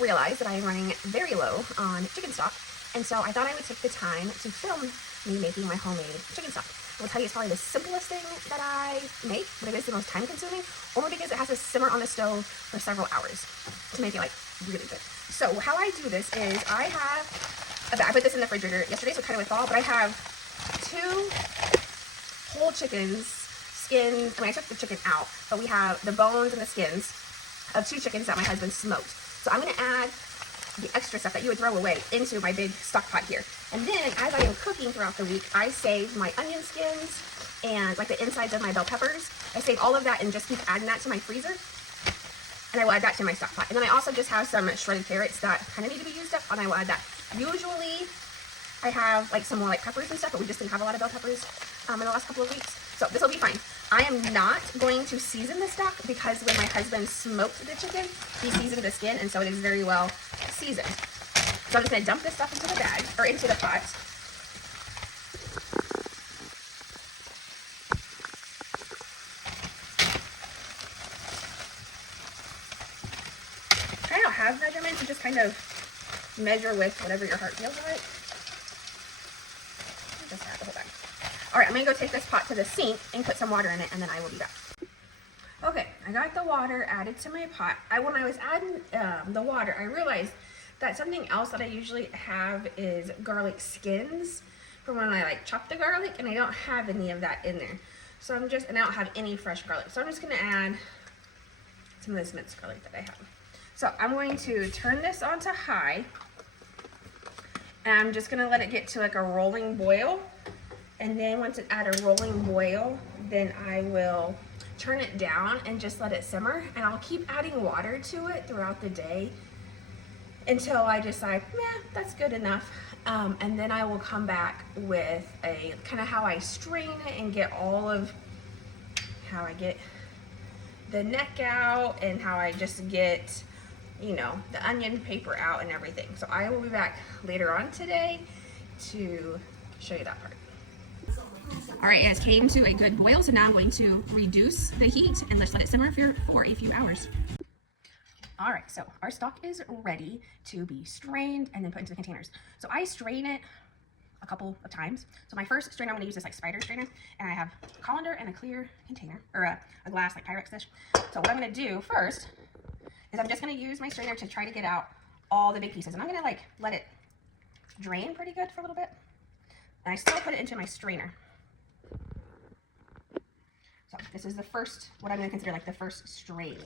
realized that I am running very low on chicken stock, and so I thought I would take the time to film me making my homemade chicken stock. I will tell you, it's probably the simplest thing that I make, but it is the most time consuming, only because it has to simmer on the stove for several hours to make it like really good. So how I do this is I put this in the refrigerator yesterday, so it kind of went thaw, but I have 2 whole chickens, skins. I mean, I took the chicken out, but we have the bones and the skins of 2 chickens that my husband smoked. So I'm going to add the extra stuff that you would throw away into my big stock pot here. And then as I am cooking throughout the week, I save my onion skins and like the insides of my bell peppers. I save all of that and just keep adding that to my freezer. And I will add that to my stock pot. And then I also just have some shredded carrots that kind of need to be used up, and I will add that. Usually I have like some more like peppers and stuff, but we just didn't have a lot of bell peppers in the last couple of weeks. So this will be fine. I am not going to season the stock because when my husband smoked the chicken, he seasoned the skin, and so it is very well seasoned. So I'm just going to dump this stuff into the bag, or into the pot. I don't have measurements, you just kind of measure with whatever your heart feels like. Just add the whole bag. All right, I'm gonna go take this pot to the sink and put some water in it, and then I will be back. Okay, I got the water added to my pot. When I was adding the water, I realized that something else that I usually have is garlic skins from when I like chop the garlic, and I don't have any of that in there. So and I don't have any fresh garlic. So I'm just gonna add some of this minced garlic that I have. So I'm going to turn this on to high, and I'm just gonna let it get to like a rolling boil. And then once it's at a rolling boil, then I will turn it down and just let it simmer. And I'll keep adding water to it throughout the day until I decide, that's good enough. And then I will come back with a kind of how I strain it and get all of how I get the neck out and how I just get, you know, the onion paper out and everything. So I will be back later on today to show you that part. All right, it has came to a good boil, so now I'm going to reduce the heat and just let it simmer for a few hours. All right, so our stock is ready to be strained and then put into the containers. So I strain it a couple of times. So my first strainer, I'm gonna use this like spider strainer, and I have a colander and a clear container, or a glass like Pyrex dish. So what I'm gonna do first is I'm just gonna use my strainer to try to get out all the big pieces. And I'm gonna like let it drain pretty good for a little bit. And I still put it into my strainer. So this is the first, what I'm gonna consider like the first strain.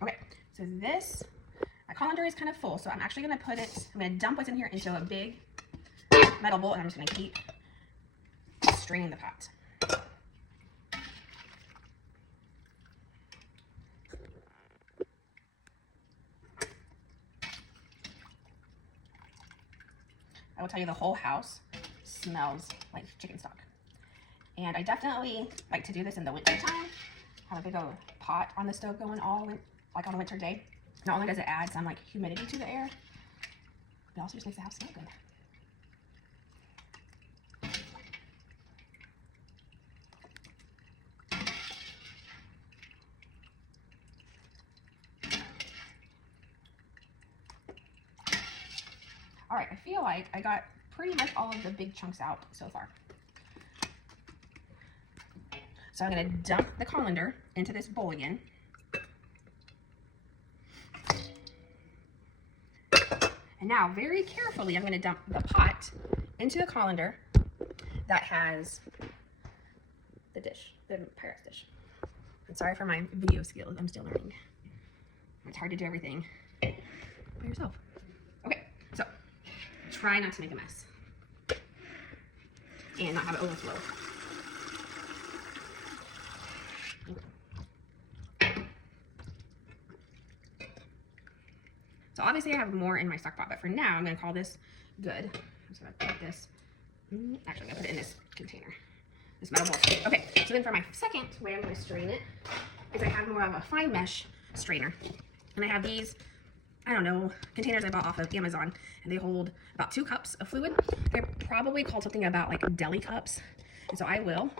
Okay, so this, my colander is kind of full, so I'm actually gonna I'm gonna dump what's in here into a big metal bowl, and I'm just gonna keep straining the pot. I will tell you, the whole house smells like chicken stock. And I definitely like to do this in the winter time. Have a big old pot on the stove going like on a winter day. Not only does it add some like humidity to the air, it also just makes the house smell good. All right, I feel like I got pretty much all of the big chunks out so far. So I'm gonna dump the colander into this bowl again. And now, very carefully, I'm gonna dump the pot into the colander that has the dish, the Pyrex dish. I'm sorry for my video skills, I'm still learning. It's hard to do everything by yourself. Okay, so try not to make a mess and not have it overflow. So obviously I have more in my stock pot, but for now I'm gonna call this good. I'm just gonna put this, actually I'm gonna put it in this container, this metal bowl. Okay, so then for my second way I'm gonna strain it is I have more of a fine mesh strainer. And I have these I don't know, containers I bought off of Amazon, and they hold about 2 cups of fluid. They're probably called something about like deli cups. And so I will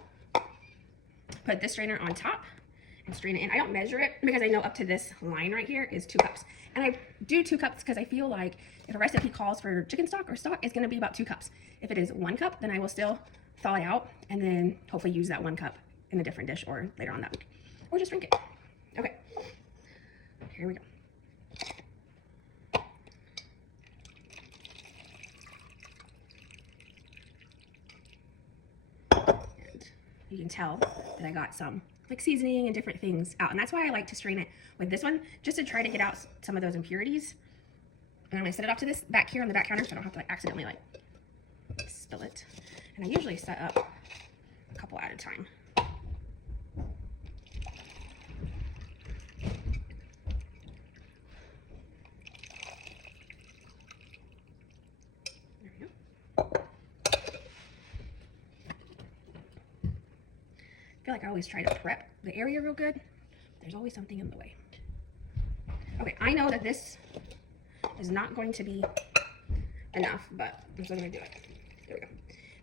put this strainer on top and strain it in. I don't measure it because I know up to this line right here is 2 cups. And I do 2 cups because I feel like if a recipe calls for chicken stock or stock, it's gonna be about 2 cups. If it is 1 cup, then I will still thaw it out and then hopefully use that 1 cup in a different dish or later on that week. Or just drink it. Okay, here we go. And you can tell that I got some like seasoning and different things out, and that's why I like to strain it with this one, just to try to get out some of those impurities. And I'm gonna set it off to this back here on the back counter so I don't have to like accidentally like spill it. And I usually set up a couple at a time. There we go. I feel like I always try to prep the area real good. There's always something in the way. Okay, I know that this is not going to be enough, but I'm still gonna do it. There we go.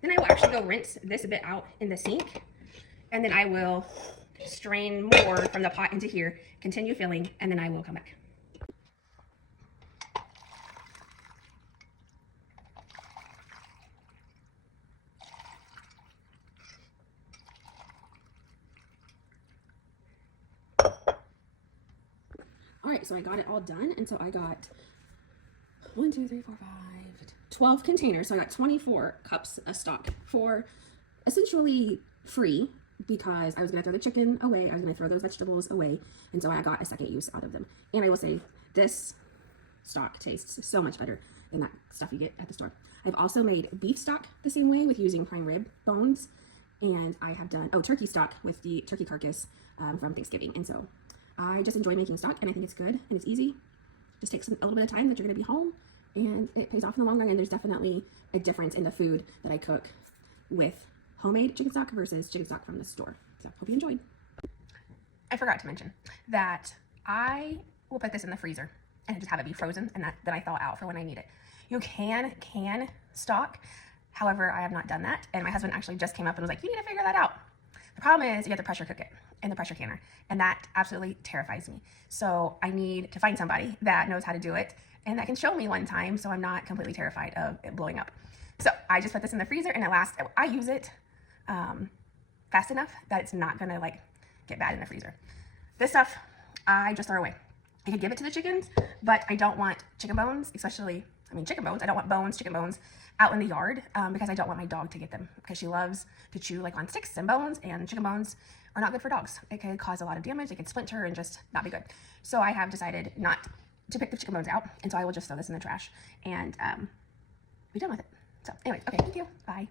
Then I will actually go rinse this bit out in the sink, and then I will strain more from the pot into here, continue filling, and then I will come back. All right, so I got it all done, and so I got 1, 2, 3, 4, 5, 12 containers. So I got 24 cups of stock for essentially free because I was gonna throw the chicken away. I was gonna throw those vegetables away, and so I got a second use out of them. And I will say this stock tastes so much better than that stuff you get at the store. I've also made beef stock the same way with using prime rib bones, and I have done turkey stock with the turkey carcass from Thanksgiving. And so I just enjoy making stock, and I think it's good and it's easy. Just takes a little bit of time that you're gonna be home, and it pays off in the long run. And there's definitely a difference in the food that I cook with homemade chicken stock versus chicken stock from the store. So hope you enjoyed. I forgot to mention that I will put this in the freezer and just have it be frozen, and then I thaw out for when I need it. You can stock, however, I have not done that, and my husband actually just came up and was like, you need to figure that out. The problem is you have to pressure cook it in the pressure canner, and that absolutely terrifies me. So I need to find somebody that knows how to do it and that can show me one time so I'm not completely terrified of it blowing up. So I just put this in the freezer, and it lasts. I use it fast enough that it's not gonna like get bad in the freezer. This stuff I just throw away. I could give it to the chickens, but I don't want chicken bones, especially, chicken bones. I don't want bones, chicken bones out in the yard because I don't want my dog to get them, because she loves to chew like on sticks and bones, and chicken bones are not good for dogs. It could cause a lot of damage. It could splinter and just not be good. So I have decided not to pick the chicken bones out, and so I will just throw this in the trash and be done with it. So anyways, okay, thank you. Bye.